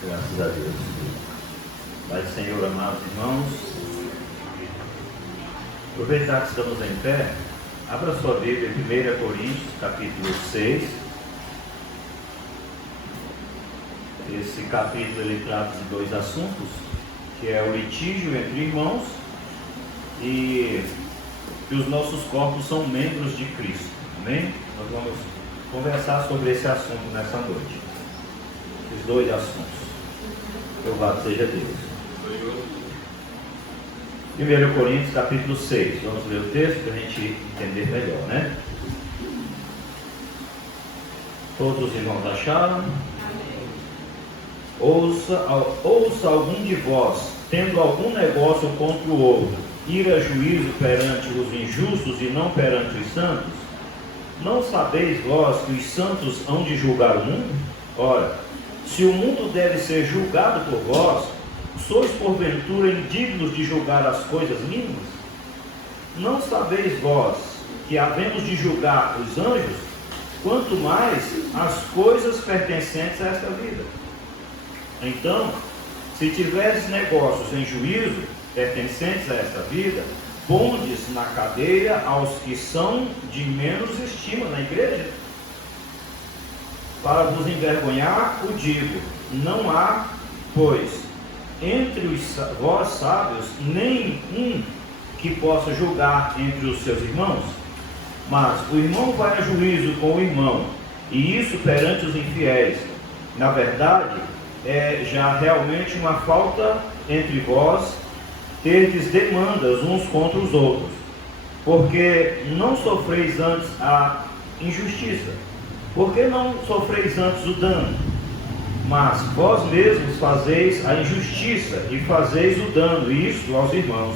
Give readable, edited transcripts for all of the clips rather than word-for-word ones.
Graças a Deus. Pai do Senhor, amados irmãos, aproveitar que estamos em pé, abra sua Bíblia em 1 Coríntios, capítulo 6. Esse capítulo ele trata de dois assuntos, que é o litígio entre irmãos e que os nossos corpos são membros de Cristo. Amém? Nós vamos conversar sobre esse assunto nessa noite. Os dois assuntos. Louvado seja Deus. 1 Coríntios capítulo 6. Vamos ler o texto para a gente entender melhor, né? Todos os irmãos acharam? Ouça algum de vós, tendo algum negócio contra o outro, ir a juízo perante os injustos e não perante os santos? Não sabeis vós que os santos hão de julgar o mundo? Ora, se o mundo deve ser julgado por vós, sois porventura indignos de julgar as coisas mínimas? Não sabeis vós que havemos de julgar os anjos, quanto mais as coisas pertencentes a esta vida? Então, se tiveres negócios em juízo pertencentes a esta vida, pondes na cadeia aos que são de menos estima na igreja. Para vos envergonhar, o digo: não há, pois, entre vós sábios, nem um que possa julgar entre os seus irmãos. Mas o irmão vai a juízo com o irmão, e isso perante os infiéis. Na verdade, é já realmente uma falta entre vós terdes demandas uns contra os outros, porque não sofreis antes a injustiça. Porque não sofreis antes o dano? Mas vós mesmos fazeis a injustiça e fazeis o dano, isto aos irmãos.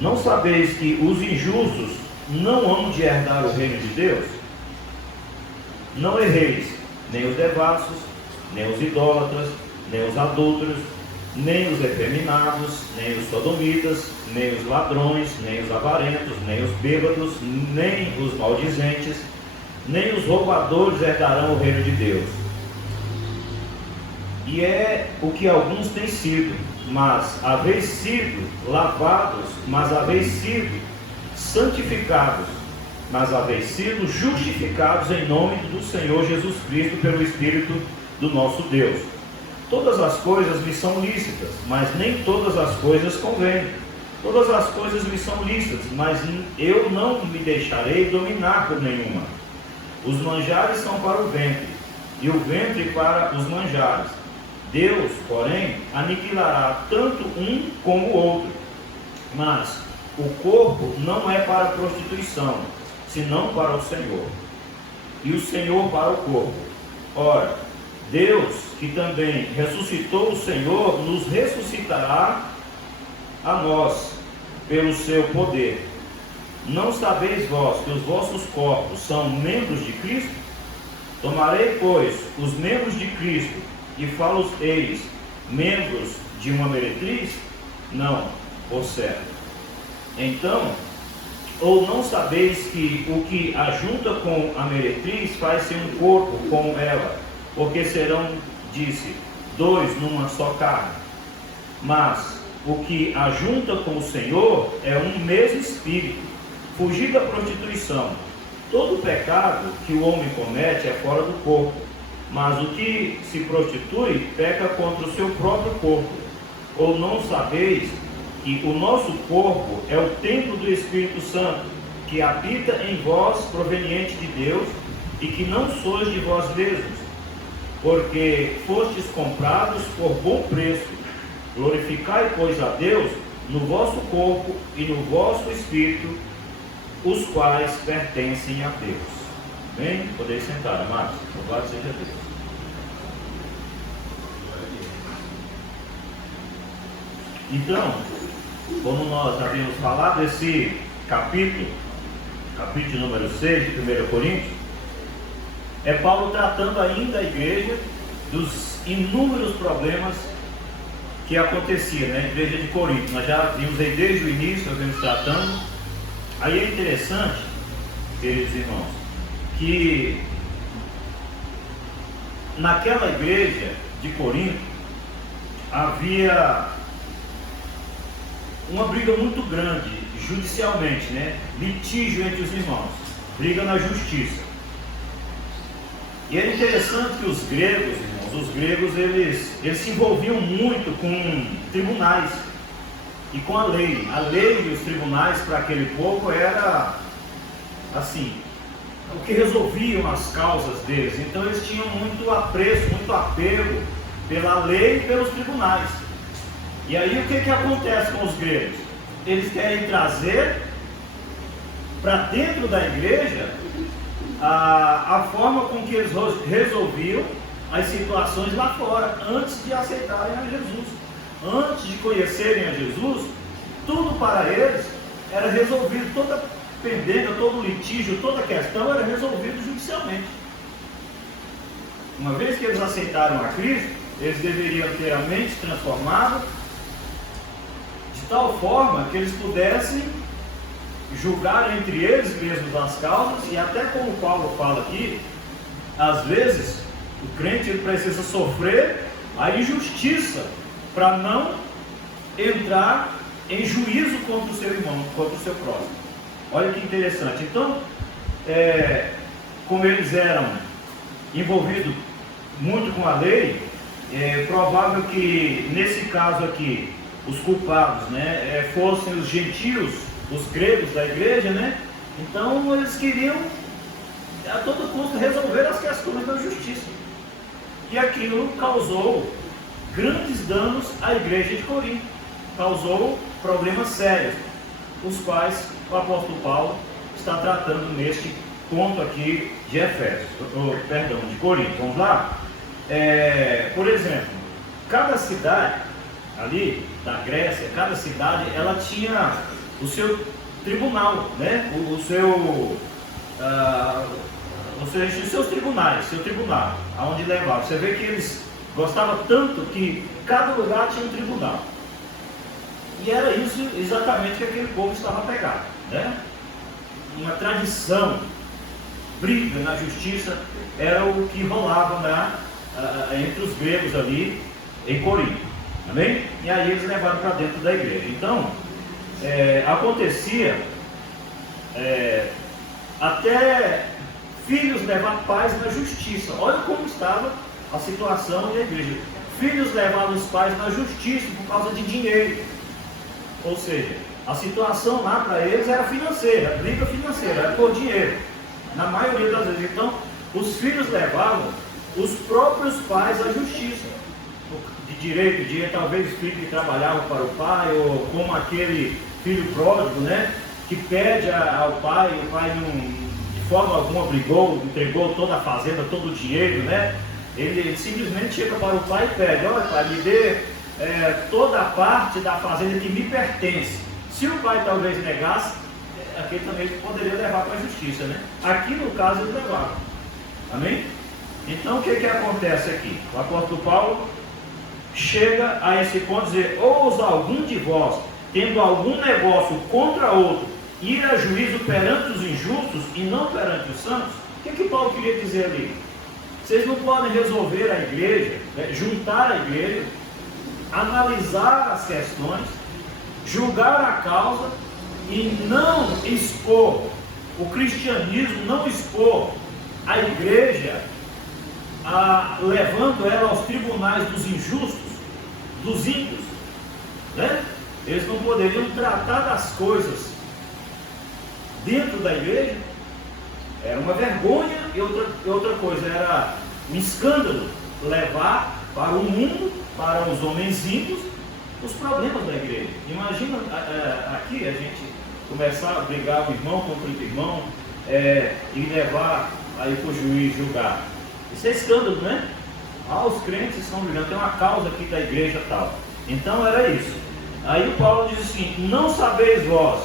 Não sabeis que os injustos não hão de herdar o reino de Deus? Não erreis, nem os devassos, nem os idólatras, nem os adúlteros, nem os efeminados, nem os sodomitas, nem os ladrões, nem os avarentos, nem os bêbados, nem os maldizentes, nem os roubadores herdarão o reino de Deus. E é o que alguns têm sido, mas haveis sido lavados, mas haveis sido santificados, mas haveis sido justificados em nome do Senhor Jesus Cristo pelo Espírito do nosso Deus. Todas as coisas me são lícitas, mas nem todas as coisas convêm. Todas as coisas me são lícitas, mas eu não me deixarei dominar por nenhuma. Os manjares são para o ventre, e o ventre para os manjares. Deus, porém, aniquilará tanto um como o outro. Mas o corpo não é para a prostituição, senão para o Senhor, e o Senhor para o corpo. Ora, Deus, que também ressuscitou o Senhor, nos ressuscitará a nós, pelo seu poder. Não sabeis vós que os vossos corpos são membros de Cristo? Tomarei, pois, os membros de Cristo e fá-los-eis membros de uma meretriz? Não, por certo. Então, ou não sabeis que o que ajunta com a meretriz faz-se um corpo com ela? Porque serão, disse, dois numa só carne. Mas o que ajunta com o Senhor é um mesmo espírito. Fugir da prostituição. Todo pecado que o homem comete é fora do corpo, mas o que se prostitui peca contra o seu próprio corpo. Ou não sabeis que o nosso corpo é o templo do Espírito Santo, que habita em vós, proveniente de Deus, e que não sois de vós mesmos, porque fostes comprados por bom preço. Glorificai, pois, a Deus no vosso corpo e no vosso espírito, os quais pertencem a Deus. Bem, podeis sentar, amados. Louvado seja Deus. Então, como nós havíamos falado, esse capítulo número 6 de 1 Coríntios, é Paulo tratando ainda a igreja dos inúmeros problemas que aconteciam na igreja de Corinto. Nós já vimos aí desde o início, nós vimos tratando. Aí é interessante, queridos irmãos, que naquela igreja de Corinto, havia uma briga muito grande, judicialmente, né? Litígio entre os irmãos, briga na justiça. E é interessante que os gregos, irmãos, eles se envolviam muito com tribunais e com a lei. A lei e os tribunais para aquele povo era assim, o que resolviam as causas deles. Então eles tinham muito apreço, muito apego pela lei e pelos tribunais. E aí o que acontece com os gregos? Eles querem trazer para dentro da igreja a forma com que eles resolviam as situações lá fora, antes de aceitarem a Jesus. Antes de conhecerem a Jesus, tudo para eles era resolvido, toda pendenga, todo litígio, toda questão era resolvido judicialmente. Uma vez que eles aceitaram a Cristo, eles deveriam ter a mente transformada de tal forma que eles pudessem julgar entre eles mesmos as causas, e até como Paulo fala aqui, às vezes o crente ele precisa sofrer a injustiça para não entrar em juízo contra o seu irmão, contra o seu próximo. Olha que interessante. Então, como eles eram envolvidos muito com a lei, é provável que nesse caso aqui os culpados, né, fossem os gentios, os gregos da igreja, né? Então eles queriam a todo custo resolver as questões da justiça, e aquilo causou grandes danos à igreja de Corinto, causou problemas sérios, os quais o apóstolo Paulo está tratando neste ponto aqui de Efésios, de Corinto. Vamos lá? Por exemplo, cada cidade ali da Grécia, cada cidade, ela tinha o seu tribunal, né? Os seus tribunais, seu tribunal, aonde levava. Você vê que eles gostavam tanto que cada lugar tinha um tribunal. E era isso exatamente que aquele povo estava pegado, né? Uma tradição, briga na justiça, era o que rolava entre os gregos ali em Corinto. Amém? E aí eles levaram para dentro da igreja. Então, acontecia até filhos levar pais na justiça. Olha como estava a situação da igreja. Filhos levavam os pais na justiça por causa de dinheiro. Ou seja, a situação lá para eles era financeira, briga financeira, era por dinheiro, na maioria das vezes. Então, os filhos levavam os próprios pais à justiça, de direito, talvez o filho que trabalhava para o pai, ou como aquele filho pródigo, né, que pede ao pai, e o pai não, de forma alguma brigou, entregou toda a fazenda, todo o dinheiro, né? Ele simplesmente chega para o pai e pede: olha pai, me dê toda a parte da fazenda que me pertence. Se o pai talvez negasse, aquele também poderia levar para a justiça, né? Aqui no caso ele levava. Amém? Então o que acontece aqui? O apóstolo Paulo chega a esse ponto de dizer: ousa algum de vós, tendo algum negócio contra outro, ir a juízo perante os injustos e não perante os santos? O que Paulo queria dizer ali? Vocês não podem resolver a igreja, juntar a igreja, analisar as questões, julgar a causa e não expor o cristianismo, não expor a igreja, levando ela aos tribunais dos injustos, dos ímpios, né? Eles não poderiam tratar das coisas dentro da igreja. Era uma vergonha, e outra coisa, era um escândalo levar para o mundo, para os homens ímpios, os problemas da igreja. Imagina aqui a gente começar a brigar um irmão contra outro irmão, e levar aí para o juiz julgar. Isso é escândalo, né? Os crentes estão brigando, tem uma causa aqui da igreja tal. Então era isso. Aí o Paulo diz assim: não sabeis vós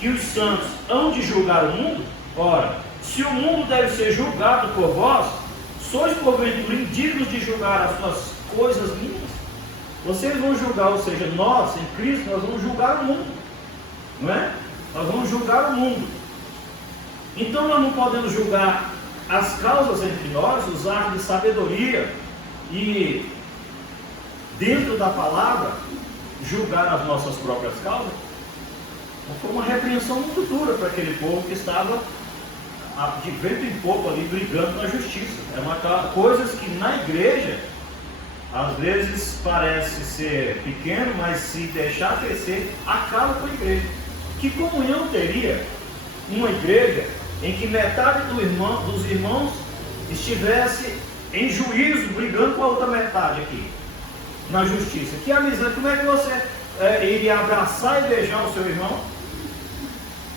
que os santos hão de julgar o mundo? Ora, se o mundo deve ser julgado por vós, sois porventura indignos de julgar as suas coisas mínimas? Vocês vão julgar, ou seja, nós em Cristo, nós vamos julgar o mundo, não é? Nós vamos julgar o mundo. Então nós não podemos julgar as causas entre nós, usar de sabedoria e dentro da palavra, julgar as nossas próprias causas? Foi uma repreensão muito dura para aquele povo que estava de vento em popa ali brigando na justiça. É uma coisas que na igreja às vezes parece ser pequeno, mas se deixar crescer, acaba com a igreja. Que comunhão teria uma igreja em que metade dos irmãos estivesse em juízo, brigando com a outra metade aqui, na justiça? Que amizade, como é que você iria abraçar e beijar o seu irmão,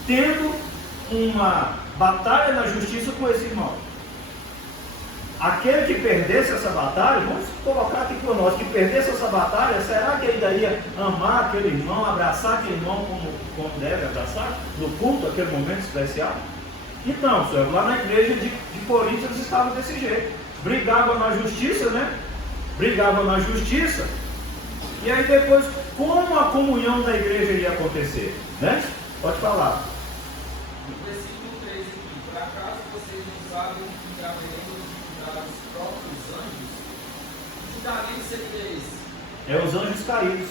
tendo uma batalha na justiça com esse irmão? Aquele que perdesse essa batalha, vamos colocar aqui por nós, que perdesse essa batalha, será que ainda ia amar aquele irmão, abraçar aquele irmão como deve abraçar, no culto, aquele momento especial? Então, senhor, lá na igreja de Corinto eles estavam desse jeito, brigavam na justiça, né? Brigavam na justiça, e aí depois, como a comunhão da igreja ia acontecer, né? Pode falar. No versículo 13 aqui, por acaso vocês não sabem que haveremos de julgar os próprios anjos? Julgaremos sereis. Os anjos caídos,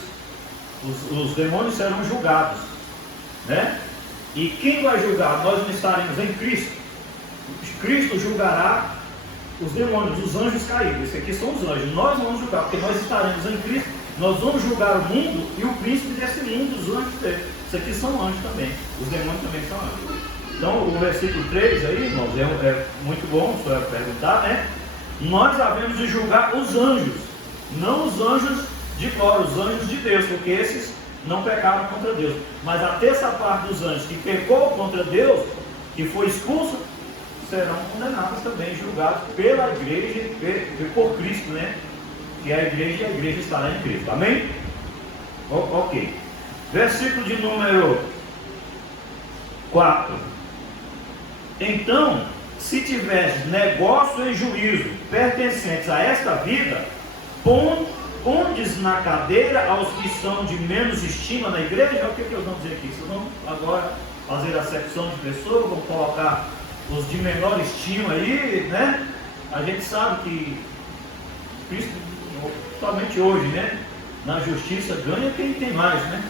os demônios serão julgados, né? E quem vai julgar? Nós não estaremos em Cristo. Cristo julgará os demônios, os anjos caídos. Esses aqui são os anjos. Nós não vamos julgar, porque nós estaremos em Cristo. Nós vamos julgar o mundo e o príncipe desse mundo, os anjos dele. Isso aqui são anjos também. Os demônios também são anjos. Então o versículo 3 aí, irmãos, é muito bom o senhor perguntar, né? Nós havemos de julgar os anjos, não os anjos de fora, os anjos de Deus, porque esses não pecaram contra Deus. Mas a terça parte dos anjos que pecou contra Deus, que foi expulso, serão condenados também, julgados pela igreja e por Cristo, né? Que é a igreja e a igreja estará em Cristo. Amém? Ok. Versículo de número 4. Então, se tiveres negócio e juízo pertencentes a esta vida, pondes na cadeira aos que são de menos estima na igreja. O que eles vão dizer aqui? Vocês vão agora fazer a secção de pessoas, vão colocar os de menor estima aí, né? A gente sabe que Cristo, somente hoje, né? Na justiça ganha quem tem mais, né?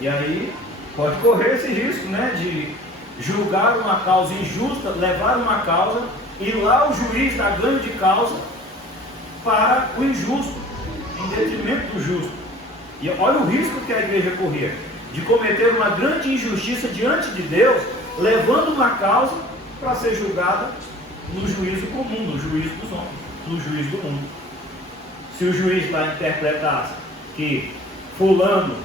E aí pode correr esse risco, né? De julgar uma causa injusta, levar uma causa e lá o juiz dá ganho de causa para o injusto, em detrimento do justo. E olha o risco que a igreja corria de cometer uma grande injustiça diante de Deus, levando uma causa para ser julgada no juízo comum, no juízo dos homens, no juízo do mundo. Se o juiz lá interpretasse que fulano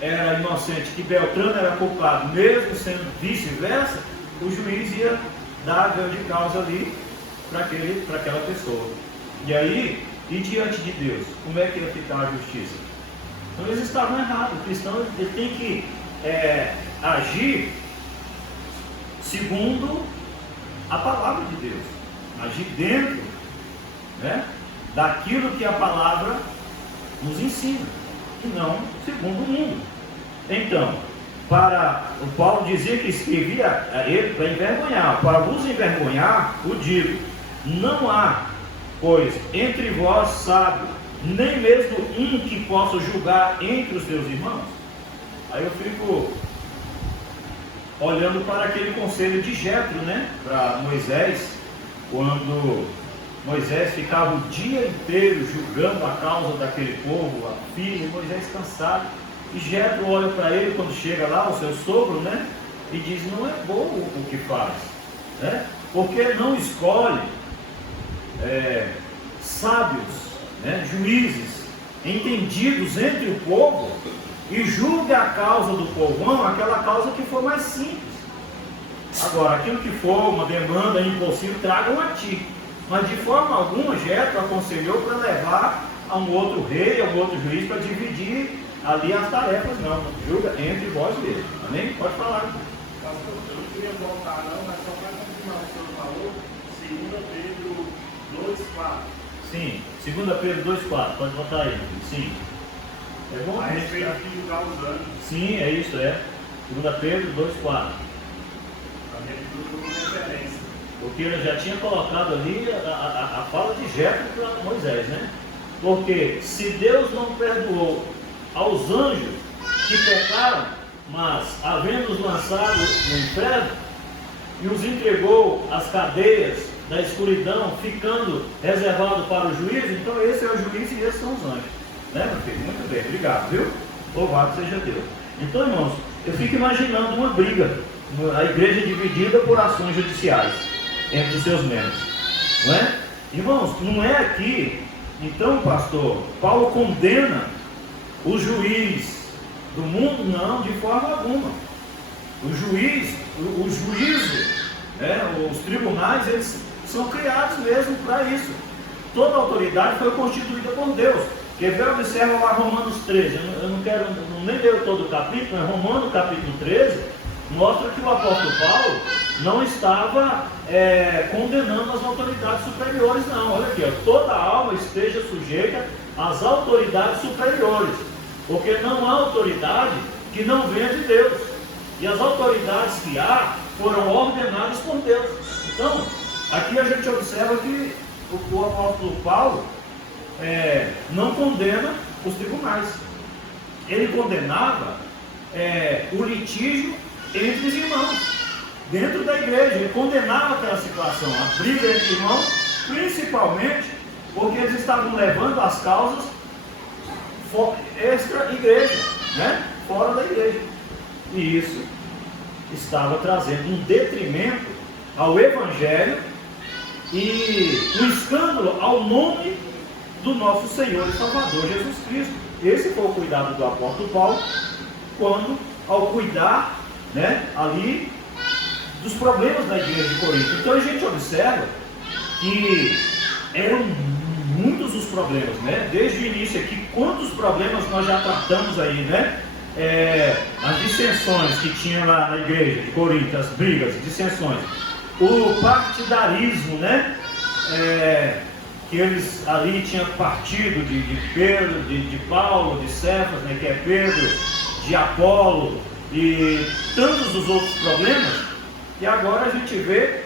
era inocente, que Beltrano era culpado, mesmo sendo vice-versa, o juiz ia dar ganho de causa ali para aquela pessoa. E aí, e diante de Deus, como é que ia ficar a justiça? Então eles estavam errados. O cristão ele tem que agir segundo a palavra de Deus, agir dentro, né, daquilo que a palavra nos ensina, e não segundo o mundo. Então, o Paulo dizia que escrevia a ele para envergonhar. Para vos envergonhar, o digo: não há, pois, entre vós sábio, nem mesmo um que possa julgar entre os seus irmãos. Aí eu fico olhando para aquele conselho de Jetro, né, para Moisés, quando Moisés ficava o dia inteiro julgando a causa daquele povo, a filha, Moisés cansado, e Jetro olha para ele quando chega lá, o seu sogro, né, e diz: não é bom o que faz, né, porque não escolhe sábios, né, juízes, entendidos entre o povo, e julgue a causa do povão, aquela causa que for mais simples. Agora, aquilo que for uma demanda impossível, tragam a ti. Mas de forma alguma, Jetro aconselhou para levar a um outro rei, a um outro juiz, para dividir ali as tarefas. Não, julga entre vós mesmos. Amém? Pode falar. Pastor, eu não queria voltar não, mas só para confirmar o que o senhor falou, 2 Pedro 2,4. Sim, 2 Pedro 2,4, pode botar aí. Sim. É bom A respeito de julgar os anjos. Sim, é isso, 2 Pedro 2,4. Também tudo como referência. Porque ele já tinha colocado ali a fala de Jetro para Moisés, né? Porque se Deus não perdoou aos anjos que pecaram, mas havendo-os lançado no inferno, e os entregou às cadeias da escuridão, ficando reservado para o juízo, então esse é o juiz e esses são os anjos. Né, meu filho? Muito bem, obrigado, viu? Louvado seja Deus. Então, irmãos, eu fico imaginando uma briga, a igreja dividida por ações judiciais entre os seus membros, não é? Irmãos, não é aqui. Então, pastor, Paulo condena o juiz do mundo? Não, de forma alguma. O juiz, o juízo, né, os tribunais, eles são criados mesmo para isso. Toda autoridade foi constituída por Deus. Quer ver? Observa lá Romanos 13. Eu não quero, nem ler todo o capítulo, mas Romanos capítulo 13 mostra que o apóstolo Paulo não estava condenando as autoridades superiores, não. Olha aqui, ó, toda alma esteja sujeita às autoridades superiores, porque não há autoridade que não venha de Deus, e as autoridades que há foram ordenadas por Deus. Então, aqui a gente observa que o apóstolo Paulo não condena os tribunais. Ele condenava o litígio entre os irmãos, dentro da igreja. Ele condenava aquela situação, a briga entre irmãos, principalmente porque eles estavam levando as causas extra-igreja, né? Fora da igreja. E isso estava trazendo um detrimento ao Evangelho e um escândalo ao nome do nosso Senhor e Salvador Jesus Cristo. Esse foi o cuidado do apóstolo Paulo, quando, ao cuidar, né, ali dos problemas da igreja de Corinto. Então a gente observa que eram muitos os problemas, né? Desde o início aqui, quantos problemas nós já tratamos aí, né? As dissensões que tinha lá na igreja de Corinto, as brigas, dissensões, o partidarismo, né? Que eles ali tinham partido de Pedro, de Paulo, de Cefas, né? Que é Pedro, de Apolo e tantos os outros problemas. E agora a gente vê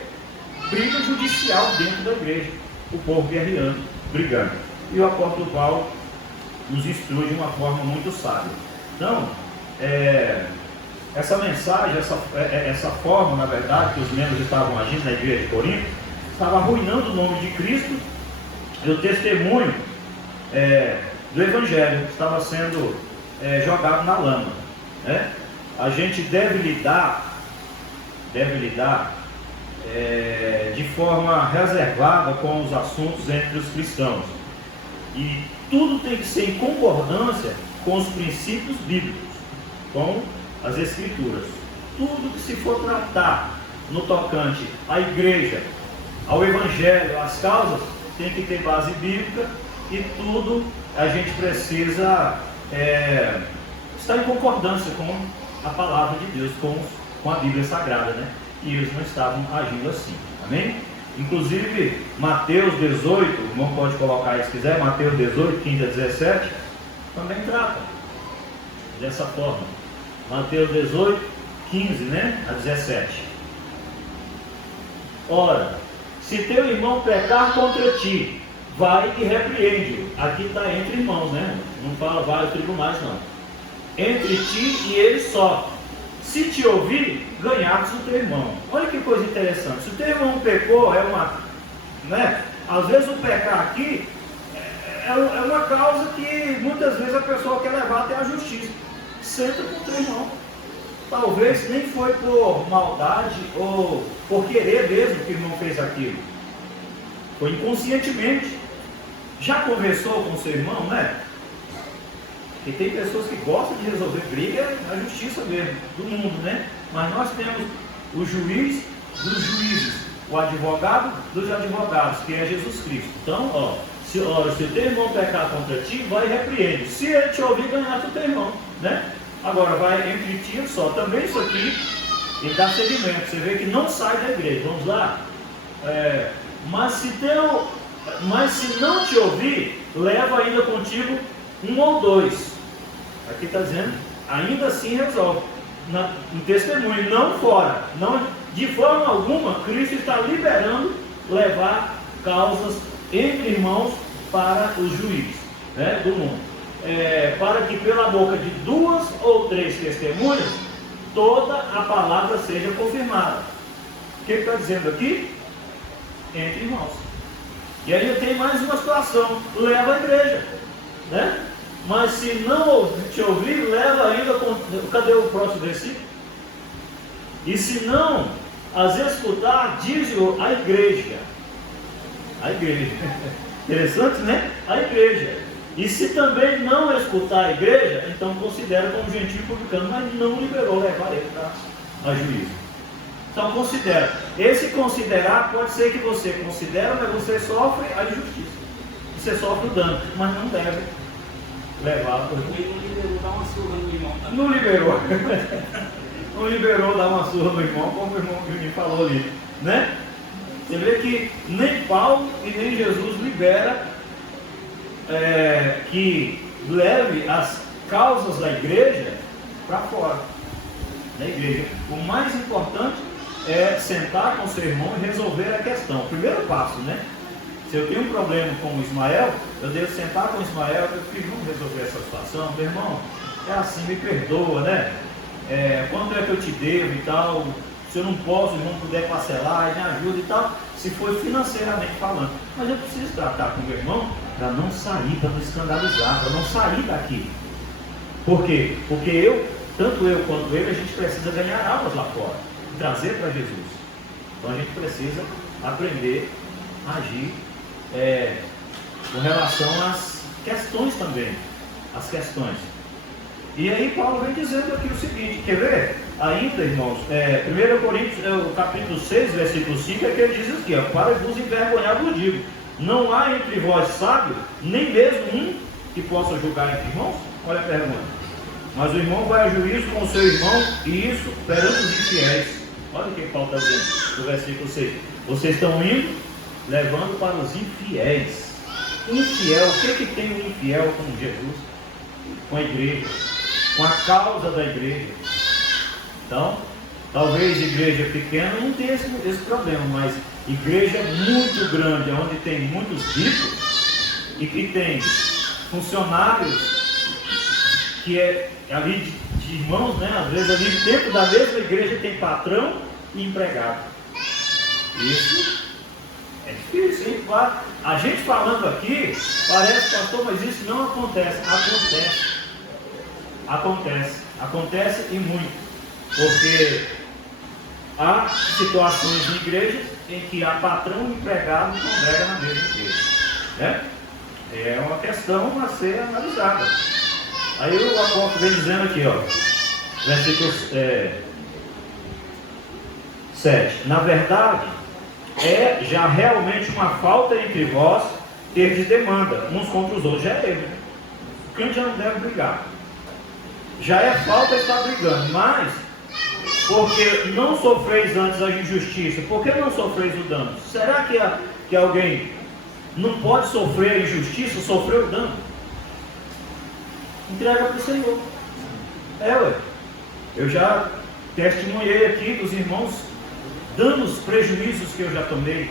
briga judicial dentro da igreja, o povo guerreando, brigando. E o apóstolo Paulo nos instrui de uma forma muito sábia. Então, essa mensagem, essa forma, na verdade, que os membros estavam agindo na igreja de Corinto, estava arruinando o nome de Cristo e o testemunho do Evangelho estava sendo jogado na lama, né? A gente deve lidar de forma reservada com os assuntos entre os cristãos, e tudo tem que ser em concordância com os princípios bíblicos, com as escrituras. Tudo que se for tratar no tocante à igreja, ao evangelho, às causas, tem que ter base bíblica, e tudo a gente precisa estar em concordância com a palavra de Deus, com a Bíblia Sagrada, né? E eles não estavam agindo assim, amém? Inclusive Mateus 18, o irmão pode colocar aí se quiser, Mateus 18, 15 a 17, também trata dessa forma. Mateus 18, 15, né, a 17. Ora, se teu irmão pecar contra ti, vai e repreende-o. Aqui está entre irmãos, né? Não fala vários tribunais, não. Entre ti e ele só. Se te ouvir, ganhaste o teu irmão. Olha que coisa interessante. Se o teu irmão pecou, né? Às vezes o pecar aqui é uma causa que muitas vezes a pessoa quer levar até a justiça. Senta com o teu irmão. Talvez nem foi por maldade ou por querer mesmo que o irmão fez aquilo. Foi inconscientemente. Já conversou com o seu irmão, né? E tem pessoas que gostam de resolver briga na justiça mesmo, do mundo, né? Mas nós temos o juiz dos juízes, o advogado dos advogados, que é Jesus Cristo. Então, se o teu irmão pecar contra ti, vai e repreende. Se ele te ouvir, ganhar o teu irmão, né? Agora, vai entre ti e só. Também isso aqui, ele dá seguimento. Você vê que não sai da igreja. Vamos lá? Mas se não te ouvir, leva ainda contigo um ou dois. Aqui está dizendo, ainda assim resolve. No testemunho, não fora. Não, de forma alguma, Cristo está liberando levar causas entre irmãos para os juízes. né, do mundo. Para que pela boca de 2 ou 3 testemunhas, toda a palavra seja confirmada. O que ele está dizendo aqui? Entre irmãos. E aí eu tenho mais uma situação: leva a igreja, né? Mas se não te ouvir, leva ainda com... Cadê o próximo versículo? E se não as escutar, diz-o a igreja. A igreja. Interessante, né? A igreja. E se também não escutar a igreja, então considera como gentil publicano, mas não liberou levar ele para juízo. Então considera. Esse considerar pode ser que você considera, mas você sofre a injustiça. Você sofre o dano, mas não deve levar por Ele não liberou, dá uma surra no irmão também. Não liberou. Não liberou dar uma surra no irmão, como o irmão Juninho falou ali, né? Você vê que nem Paulo e nem Jesus libera que leve as causas da igreja para fora da igreja. O mais importante é sentar com o seu irmão e resolver a questão. O primeiro passo, né? Se eu tenho um problema com o Ismael, eu devo sentar com o Ismael e filho, vamos resolver essa situação. Meu irmão, é assim, me perdoa, né? Quanto é que eu te devo e tal? Se eu não posso, o irmão puder parcelar, me ajuda e tal, se for financeiramente falando. Mas eu preciso tratar com o meu irmão para não sair, para não escandalizar, para não sair daqui. Por quê? Porque tanto eu quanto ele, a gente precisa ganhar almas lá fora, trazer para Jesus. Então a gente precisa aprender a agir com relação às questões também. As questões. E aí Paulo vem dizendo aqui o seguinte, quer ver? Ainda, irmãos, 1 Coríntios, capítulo 6, versículo 5, é que ele diz aqui, ó, para vos envergonhar vos digo, não há entre vós sábio, nem mesmo um que possa julgar entre irmãos? Olha a pergunta. Mas o irmão vai a juízo com o seu irmão, e isso perante os infiéis. Olha o que Paulo está dizendo no versículo 6. Vocês estão indo, levando para os infiéis. Infiel, o que tem um infiel com Jesus? Com a igreja, com a causa da igreja. Então, talvez igreja pequena não tenha esse problema, mas igreja muito grande, onde tem muitos ricos e que tem funcionários que ali de irmãos, né? Às vezes ali dentro da mesma igreja tem patrão e empregado. Isso é difícil, hein? A gente falando aqui, parece, pastor, mas isso não acontece. Acontece e muito. Porque há situações de igrejas em que há patrão e empregado congrega na mesma igreja, né? É uma questão a ser analisada. Aí o apóstolo vem dizendo aqui, ó, versículo 7. Na verdade, é já realmente uma falta entre vós ter de demanda uns contra os outros. Já é erro. O crente já não deve brigar. Já é falta estar brigando, mas porque não sofreis antes a injustiça, por que não sofreis o dano? Será que alguém não pode sofrer a injustiça, sofrer o dano? Entrega para o Senhor. Eu já testemunhei aqui dos irmãos danos, prejuízos que eu já tomei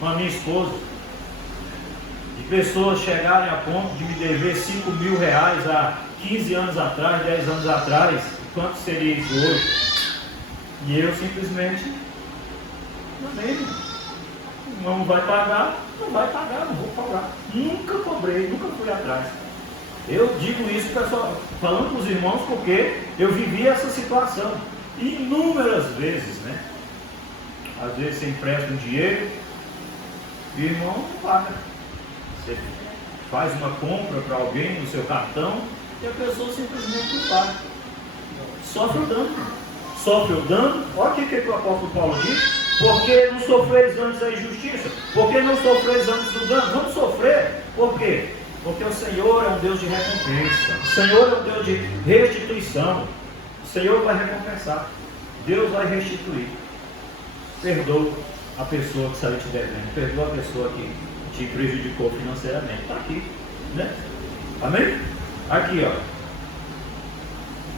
com a minha esposa, de pessoas chegarem a ponto de me dever 5 mil reais há 15 anos atrás, 10 anos atrás. Quanto seria isso hoje? E eu simplesmente não vai pagar, não vou pagar. Nunca cobrei, nunca fui atrás. Eu digo isso, pessoal, falando com os irmãos, porque eu vivi essa situação inúmeras vezes, né? Às vezes você empresta um dinheiro e o irmão não paga. Você faz uma compra para alguém no seu cartão e a pessoa simplesmente não paga. Sofre o dano. Olha o que o apóstolo Paulo diz. Porque não sofreis antes a injustiça? Porque não sofreis antes do dano? Vamos sofrer. Por quê? Porque o Senhor é um Deus de recompensa. O Senhor é um Deus de restituição. O Senhor vai recompensar. Deus vai restituir. Perdoa a pessoa que saiu te devendo. Perdoa a pessoa que te prejudicou financeiramente. Está aqui, né? Amém? Aqui, ó.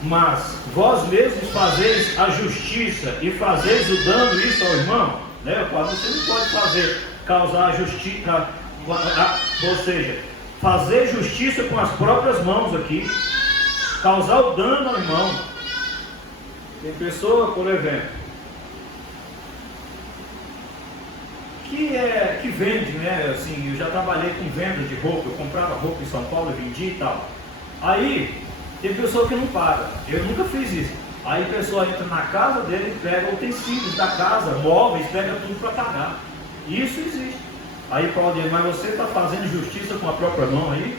Mas vós mesmos fazeis a justiça e fazeis o dano, isso ao irmão, né? Você não pode causar a justiça, ou seja, fazer justiça com as próprias mãos aqui, causar o dano ao irmão. Tem pessoa, por exemplo, que vende, né? Assim, eu já trabalhei com venda de roupa, eu comprava roupa em São Paulo e vendia e tal. Aí tem pessoa que não paga. Eu nunca fiz isso. Aí a pessoa entra na casa dele, pega utensílios da casa, móveis, pega tudo para pagar. Isso existe. Aí Paulo diz, mas você está fazendo justiça com a própria mão aí?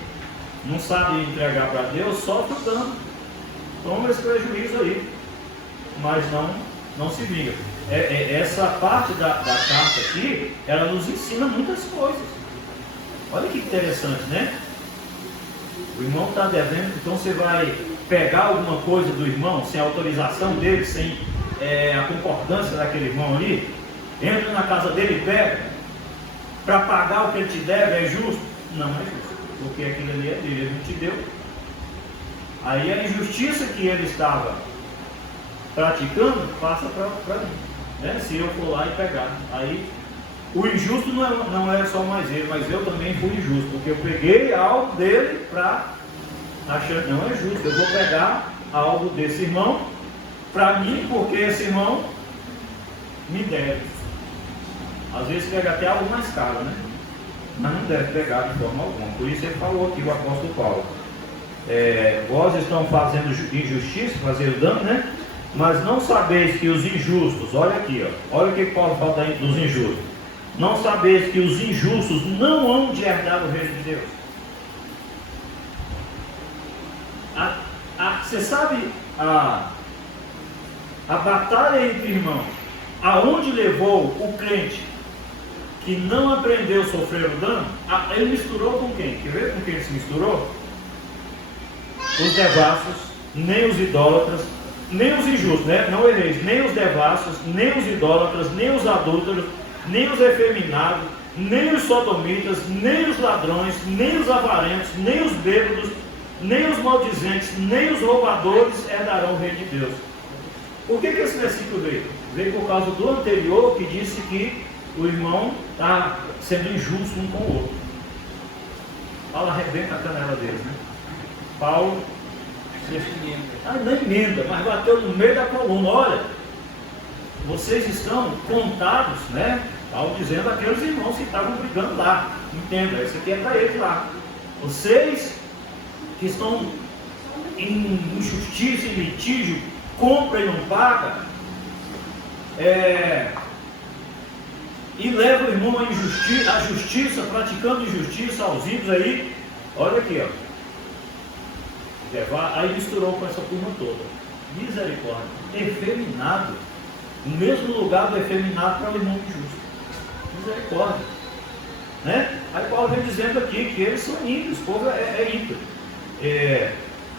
Não sabe entregar para Deus, sofre o dano. Toma esse prejuízo aí. Mas não se vinga. Essa parte da carta aqui, ela nos ensina muitas coisas. Olha que interessante, né? O irmão está devendo, então você vai pegar alguma coisa do irmão, sem a autorização dele, sem a concordância daquele irmão ali, entra na casa dele e pega, para pagar o que ele te deve, é justo? Não é justo, porque aquilo ali é dele, ele não te deu. Aí a injustiça que ele estava praticando, passa para mim, né? Se eu for lá e pegar, aí o injusto não é só mais ele, mas eu também fui injusto, porque eu peguei algo dele para achar, não é justo, eu vou pegar algo desse irmão para mim, porque esse irmão me deve. Às vezes pega até algo mais caro, né? Mas não deve pegar de forma alguma. Por isso ele falou aqui, o apóstolo Paulo, vós estão fazendo injustiça, fazendo dano, né? Mas não sabeis que os injustos, olha aqui, ó, olha o que Paulo fala dos injustos. Não sabeis que os injustos não hão de herdar o reino de Deus. Você sabe a batalha entre irmãos, aonde levou o crente que não aprendeu a sofrer o dano? Ele misturou com quem? Quer ver com quem ele se misturou? Os devassos, nem os idólatras, nem os injustos, né? Não erreis, nem os devassos, nem os idólatras, nem os adúlteros, nem os efeminados, nem os sodomitas, nem os ladrões, nem os avarentos, nem os bêbados, nem os maldizentes, nem os roubadores herdarão o reino de Deus. Por que esse versículo veio? Veio por causa do anterior, que disse que o irmão está sendo injusto um com o outro. Paulo arrebenta a canela deles, né? Paulo na emenda, mas bateu no meio da coluna. Olha, vocês estão contados, né? Paulo dizendo aqueles irmãos que estavam brigando lá. Entenda, isso aqui é para eles lá. Vocês que estão em injustiça, em litígio, compra e não paga, e leva o irmão à justiça, praticando injustiça aos ídolos aí. Olha aqui, ó. Aí misturou com essa turma toda. Misericórdia. Efeminado. No mesmo lugar do efeminado para o irmão injusto. Misericórdia. Né? Aí Paulo vem dizendo aqui que eles são ímpios, o povo é ímpio.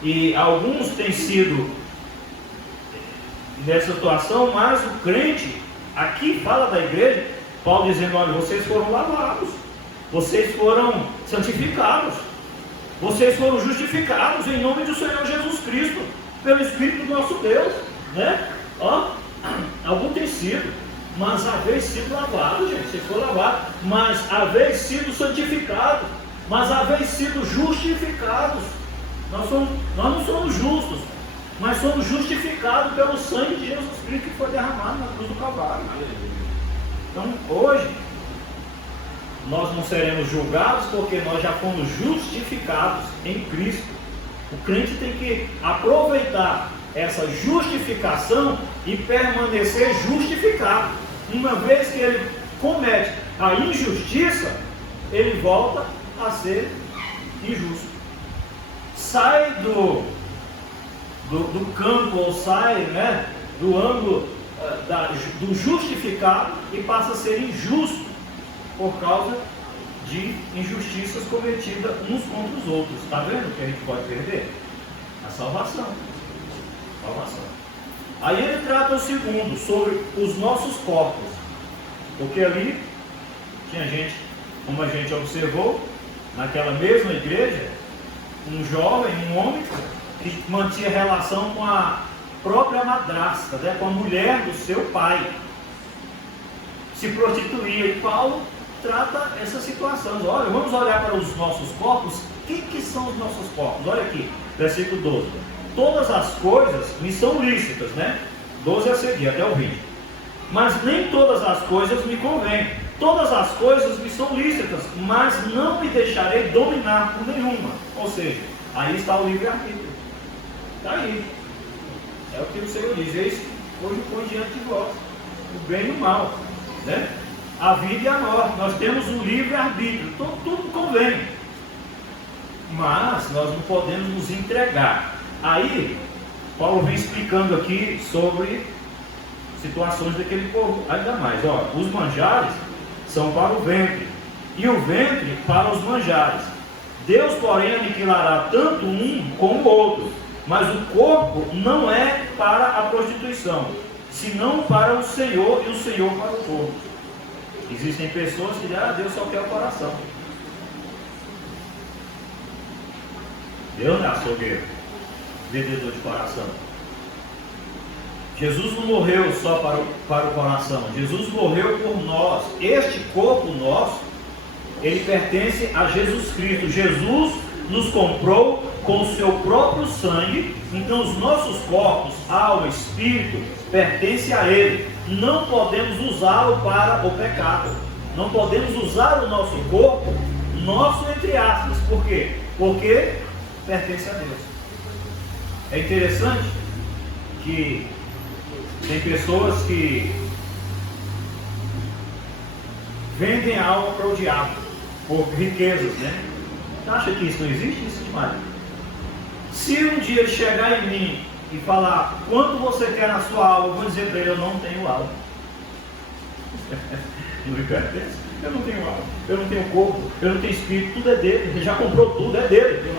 E alguns têm sido nessa situação, mas o crente, aqui fala da igreja, Paulo dizendo, olha, vocês foram lavados, vocês foram santificados, vocês foram justificados em nome do Senhor Jesus Cristo, pelo Espírito do nosso Deus, né? Ó, algum tem sido, mas haveis sido lavado, gente, vocês foram lavados, mas haveis sido santificados, mas haveis sido justificados. Nós não somos justos, mas somos justificados pelo sangue de Jesus Cristo que foi derramado na cruz do Calvário. Então hoje nós não seremos julgados porque nós já fomos justificados em Cristo. O crente tem que aproveitar essa justificação e permanecer justificado. Uma vez que ele comete a injustiça, ele volta a ser injusto. Sai do campo, ou sai, né, do ângulo do justificado e passa a ser injusto por causa de injustiças cometidas uns contra os outros. Está vendo que a gente pode perder? A salvação. Aí ele trata o segundo, sobre os nossos corpos. Porque ali tinha gente, como a gente observou, naquela mesma igreja, um jovem, um homem, que mantinha relação com a própria madrasta, né, com a mulher do seu pai. Se prostituía. E Paulo trata essas situações. Olha, vamos olhar para os nossos corpos. O que são os nossos corpos? Olha aqui, versículo 12. Todas as coisas me são lícitas, né? 12 a seguir, até o 20. Mas nem todas as coisas me convêm. Todas as coisas me são lícitas, mas não me deixarei dominar por nenhuma. Ou seja, aí está o livre-arbítrio. Está aí. É o que o Senhor diz. Eis que hoje põe diante de vós o bem e o mal, né? A vida e a morte. Nós temos um livre-arbítrio. Então tudo convém. Mas nós não podemos nos entregar. Aí, Paulo vem explicando aqui sobre situações daquele povo. Ainda mais, ó, os manjares são para o ventre, e o ventre para os manjares. Deus, porém, aniquilará tanto um como o outro, mas o corpo não é para a prostituição, senão para o Senhor, e o Senhor para o corpo. Existem pessoas que dizem, Deus só quer o coração. Deus não é açougueiro, vendedor de coração. Jesus não morreu só para o coração. Jesus morreu por nós. Este corpo nosso, ele pertence a Jesus Cristo. Jesus nos comprou com o seu próprio sangue. Então os nossos corpos, alma, espírito, pertencem a Ele. Não podemos usá-lo para o pecado. Não podemos usar o nosso corpo, nosso entre aspas. Por quê? Porque pertence a Deus. É interessante que tem pessoas que vendem a alma para o diabo por riquezas, né? Você acha que isso não existe? Isso demais. Se um dia ele chegar em mim e falar quanto você quer na sua alma, eu vou dizer para ele, eu não tenho alma. Eu não tenho alma, eu não tenho corpo, eu não tenho espírito, tudo é dele, ele já comprou tudo, é dele.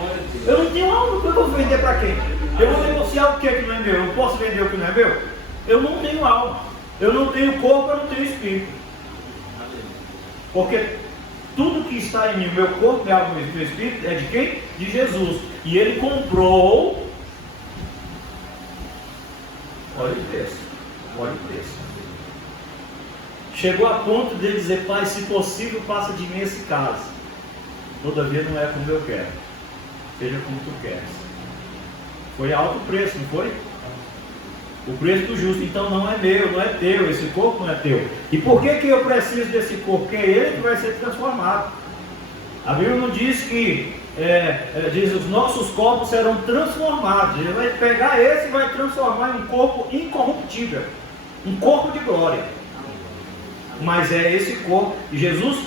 Eu não tenho alma, eu vou vender para quem? Eu vou negociar o que não é meu? Eu não posso vender o que não é meu? Eu não tenho alma, eu não tenho corpo, eu não tenho espírito. Porque tudo que está em mim, meu corpo, minha alma e meu espírito, é de quem? De Jesus. E ele comprou. Olha o preço, olha o preço. Chegou a ponto de ele dizer, Pai, se possível, passa de mim esse cálice. Todavia não é como eu quero, seja como tu queres. Foi alto preço, não foi? O preço do justo. Então não é meu, não é teu, esse corpo não é teu. E por que eu preciso desse corpo? Porque é ele que vai ser transformado. A Bíblia não diz que diz os nossos corpos serão transformados. Ele vai pegar esse e vai transformar em um corpo incorruptível, um corpo de glória. Mas é esse corpo. E Jesus,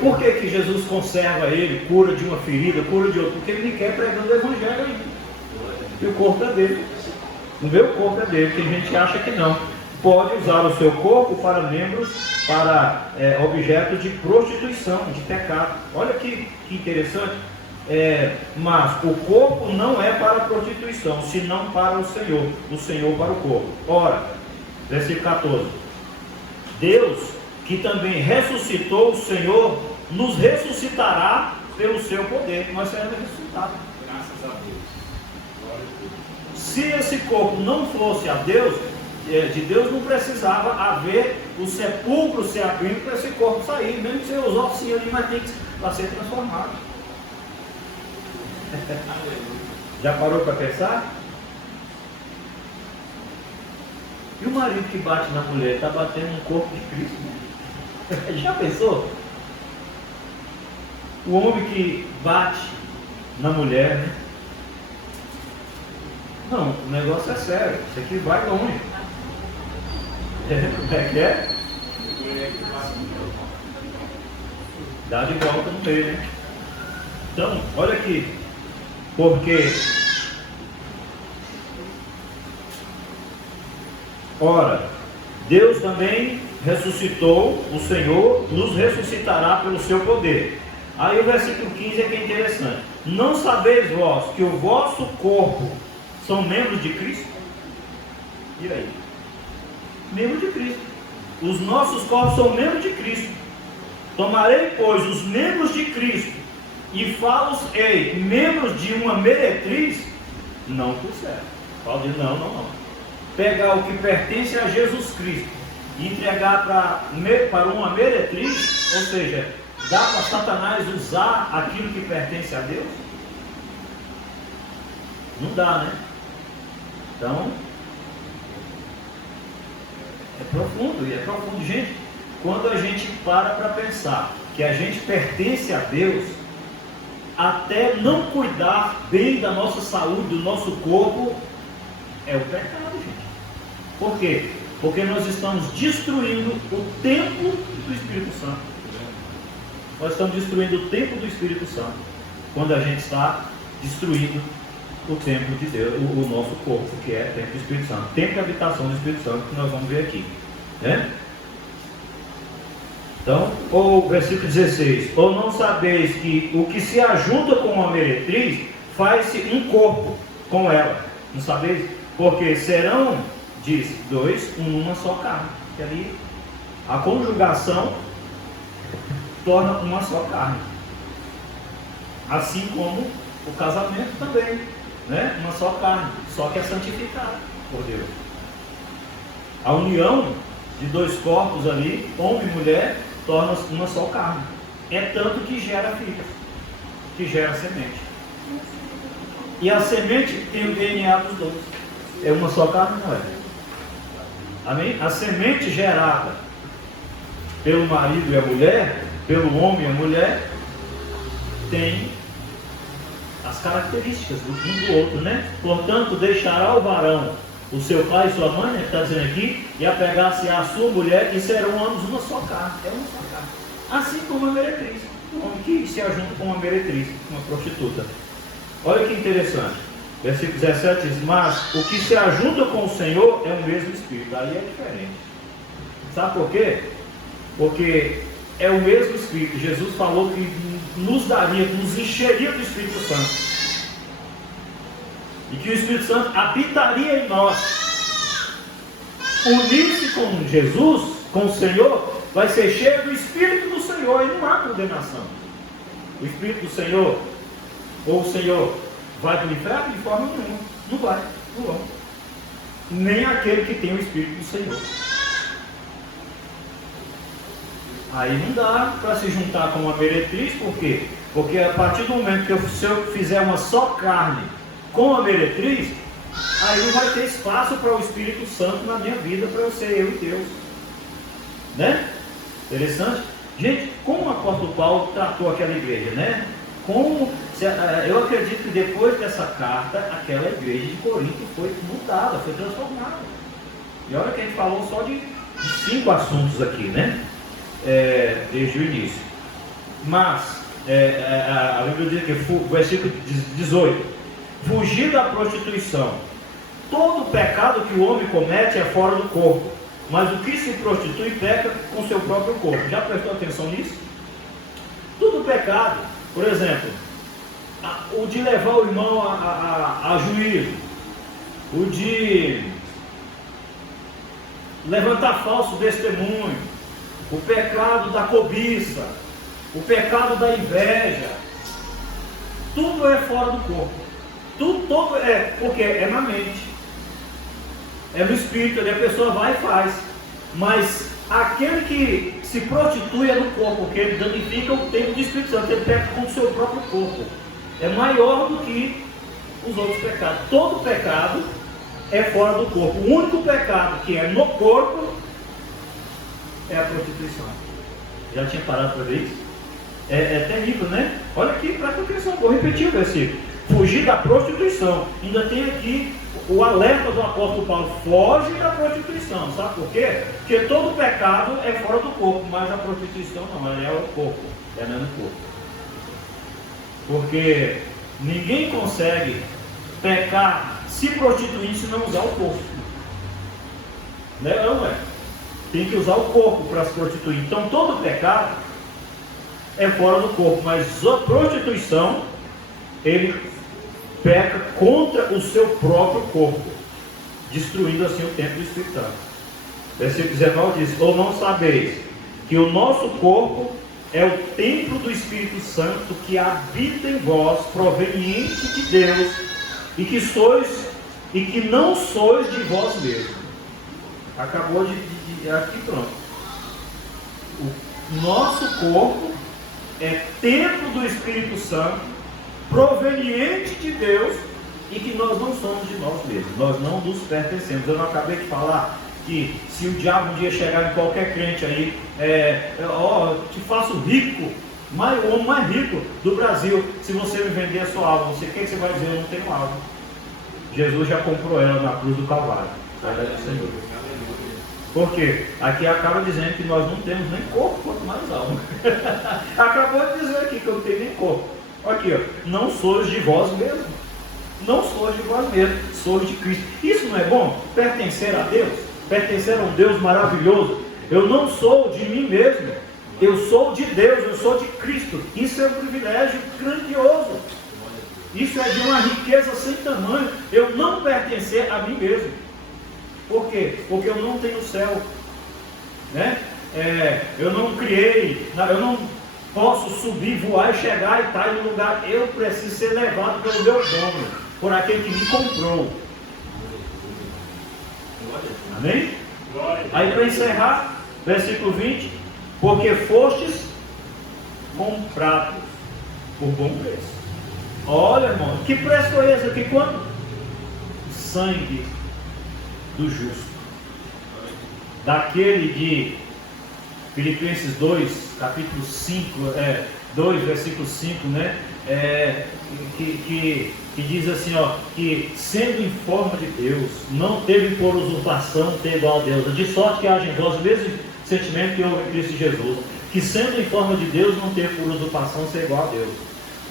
por que Jesus conserva ele, cura de uma ferida, cura de outra? Porque ele não quer pregando o evangelho ainda. E o corpo é dele. O meu corpo é dele. Tem gente que acha que não. Pode usar o seu corpo para membros, para objeto de prostituição, de pecado. Olha que interessante. Mas o corpo não é para a prostituição, senão para o Senhor para o corpo. Ora, versículo 14. Deus, que também ressuscitou o Senhor, nos ressuscitará pelo seu poder. Nós seremos ressuscitados. Graças a Deus. Glória a Deus. Se esse corpo não fosse de Deus, não precisava haver o sepulcro se abrindo para esse corpo sair, mesmo que os ossinhos ali, mas tem que ser transformado. Já parou para pensar? E o marido que bate na mulher está batendo no corpo de Cristo, né? Já pensou? O homem que bate na mulher, né? Não, o negócio é sério, isso aqui vai longe. Como é que é? Dá de volta no meio, né? Então, olha aqui, porque ora, Deus também ressuscitou o Senhor, nos ressuscitará pelo seu poder. Aí o versículo 15 é que é interessante. Não sabeis vós que o vosso corpo são membros de Cristo? E aí? Membros de Cristo. Os nossos corpos são membros de Cristo. Tomarei, pois, os membros de Cristo e falo-ei membros de uma meretriz? Não por certo. Paulo diz, não. Pegar o que pertence a Jesus Cristo e entregar para uma meretriz, ou seja, dá para Satanás usar aquilo que pertence a Deus? Não dá, né? Então, é profundo, e é profundo. Gente, quando a gente para pensar que a gente pertence a Deus, até não cuidar bem da nossa saúde, do nosso corpo, é o pecado, gente. Por quê? Porque nós estamos destruindo o templo do Espírito Santo. Nós estamos destruindo o templo do Espírito Santo quando a gente está destruindo o templo de Deus, o nosso corpo, que é o templo do Espírito Santo, templo de habitação do Espírito Santo, que nós vamos ver aqui, né? Então, o versículo 16: ou não sabeis que o que se ajunta com uma meretriz faz-se um corpo com ela? Não sabeis? Porque serão, diz, dois, uma só carne. Que ali a conjugação torna uma só carne. Assim como o casamento também, né? Uma só carne, só que é santificado por Deus. A união de dois corpos ali, homem e mulher, torna uma só carne. É tanto que gera filhos, que gera semente. E a semente tem o DNA dos dois. É uma só carne, não é? Amém? A semente gerada pelo marido e a mulher, pelo homem e a mulher, tem as características um do outro, né? Portanto, deixará o varão o seu pai e sua mãe, né, que está dizendo aqui, e apegar-se à sua mulher, e serão ambos uma só carne. É uma só carne. Assim como a meretriz, um homem que se ajunta com uma meretriz, uma prostituta. Olha que interessante. Versículo 17 diz: mas o que se ajunta com o Senhor é o mesmo Espírito. Aí é diferente. Sabe por quê? Porque é o mesmo Espírito. Jesus falou que nos daria, nos encheria do Espírito Santo. E que o Espírito Santo habitaria em nós. Unir-se com Jesus, com o Senhor, vai ser cheio do Espírito do Senhor, e não há condenação. O Espírito do Senhor, ou o Senhor, vai para o inferno? De forma nenhuma. Não vai, não vão. Nem aquele que tem o Espírito do Senhor. Aí não dá para se juntar com uma meretriz, por quê? Porque a partir do momento que se eu fizer uma só carne com a meretriz, aí não vai ter espaço para o Espírito Santo na minha vida, para eu ser eu e Deus, né? Interessante. Gente, como o apóstolo Paulo tratou aquela igreja, né? Eu acredito que depois dessa carta, aquela igreja de Corinto foi mudada, foi transformada. E olha que a gente falou só de 5 assuntos aqui, né? Desde o início. Mas a Bíblia diz que, versículo 18: fugir da prostituição. Todo pecado que o homem comete é fora do corpo, mas o que se prostitui peca com seu próprio corpo. Já prestou atenção nisso? Todo pecado, por exemplo, o de levar o irmão a juízo, o de levantar falso testemunho, o pecado da cobiça, o pecado da inveja, tudo é fora do corpo. Tudo é, porque é na mente, é no espírito, ali a pessoa vai e faz. Mas aquele que se prostitui é no corpo, porque ele danifica o templo do Espírito Santo, ele peca com o seu próprio corpo. É maior do que os outros pecados. Todo pecado é fora do corpo. O único pecado que é no corpo é a prostituição. Já tinha parado para ver isso? É terrível, né? Olha aqui, presta atenção, vou repetir o versículo. Fugir da prostituição. Ainda tem aqui o alerta do apóstolo Paulo: foge da prostituição. Sabe por quê? Porque todo pecado é fora do corpo, mas a prostituição não, ela é o corpo, ela é no corpo. Porque ninguém consegue pecar se prostituir se não usar o corpo, né? Não é? Tem que usar o corpo para se prostituir. Então todo pecado é fora do corpo, mas a prostituição, ele peca contra o seu próprio corpo, destruindo assim o templo do Espírito Santo. Versículo 19 diz: ou não sabeis que o nosso corpo é o templo do Espírito Santo que habita em vós, proveniente de Deus, e que não sois de vós mesmos. Acabou aqui pronto. O nosso corpo é templo do Espírito Santo, proveniente de Deus, e que nós não somos de nós mesmos, nós não nos pertencemos. Eu não acabei de falar que se o diabo um dia chegar em qualquer crente aí, te faço rico, o homem mais rico do Brasil, se você me vender a sua alma, o que você vai dizer? Eu não tenho alma. Jesus já comprou ela na cruz do Calvário. Senhor. Por quê? Aqui acaba dizendo que nós não temos nem corpo, quanto mais alma. Acabou de dizer aqui que eu não tenho nem corpo. Aqui, ó, não sois de vós mesmos. Não sois de vós mesmos, sois de Cristo. Isso não é bom? Pertencer a Deus, pertencer a um Deus maravilhoso. Eu não sou de mim mesmo, eu sou de Deus, eu sou de Cristo. Isso é um privilégio grandioso. Isso é de uma riqueza sem tamanho. Eu não pertencer a mim mesmo. Por quê? Porque eu não tenho céu, né? Eu não criei, eu não posso subir, voar e chegar e estar em um lugar. Eu preciso ser levado pelo meu dono, por aquele que me comprou. Amém? Aí para encerrar, versículo 20: porque fostes comprados por bom preço. Olha, irmão, que preço foi esse aqui? Quanto? O sangue do justo, daquele de Filipenses 2, capítulo 5, 2, versículo 5, né? Que diz assim, ó, que sendo em forma de Deus, não teve por usurpação ter igual a Deus, de sorte que haja em vós o mesmo sentimento que houve em Cristo Jesus, que sendo em forma de Deus, não teve por usurpação ser igual a Deus.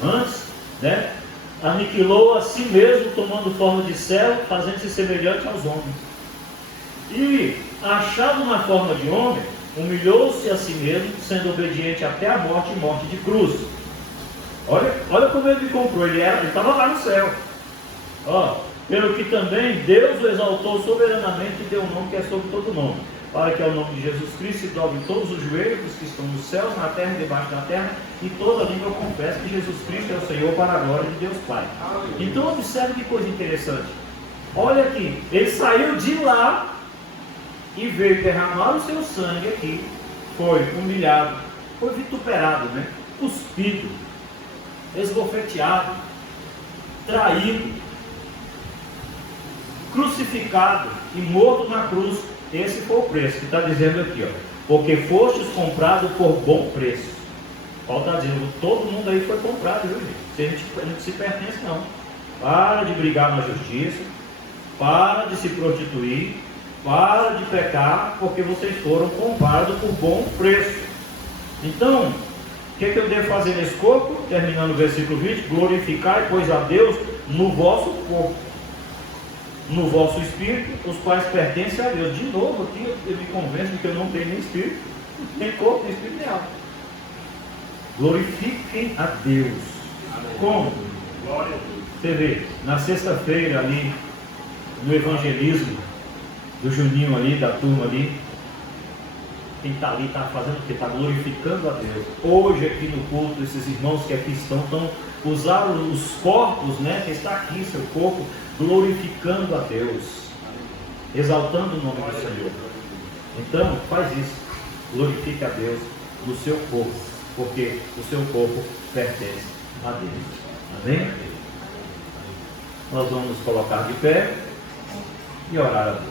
Antes, né, aniquilou a si mesmo, tomando forma de servo, fazendo-se semelhante aos homens. E, achado na forma de homem, humilhou-se a si mesmo, sendo obediente até a morte e morte de cruz. Olha como ele me comprou, ele estava lá no céu. Pelo que também Deus o exaltou soberanamente e deu um nome que é sobre todo nome, para que ao nome de Jesus Cristo se dobrem todos os joelhos dos que estão nos céus, na terra e debaixo da terra, e toda língua confesse que Jesus Cristo é o Senhor, para a glória de Deus Pai. Então observe que coisa interessante. Olha aqui, ele saiu de lá e veio derramar o seu sangue aqui, foi humilhado, foi vituperado, né? Cuspido, esbofeteado, traído, crucificado e morto na cruz. Esse foi o preço que está dizendo aqui, ó, porque fostes comprado por bom preço. Paulo está dizendo, todo mundo aí foi comprado, viu, gente? A gente se pertence não. Para de brigar na justiça, para de se prostituir, para de pecar, porque vocês foram comprados por bom preço. Então, o que eu devo fazer nesse corpo? Terminando o versículo 20: glorificai, pois, a Deus no vosso corpo, no vosso espírito, os quais pertencem a Deus. De novo aqui eu me convenço de que eu não tenho nem espírito, nem corpo, nem espírito, nem alma. Glorifiquem a Deus. Como? Glória a Deus. Você vê, na sexta-feira ali, no evangelismo do Juninho ali, da turma ali, quem está ali está fazendo o que? Está glorificando a Deus. Hoje aqui no culto, esses irmãos que aqui estão usaram os corpos, né? Que está aqui, seu corpo, glorificando a Deus, exaltando o nome do Senhor. Então, faz isso, glorifique a Deus no seu corpo, porque o seu corpo pertence a Deus. Amém? Nós vamos nos colocar de pé e orar a Deus.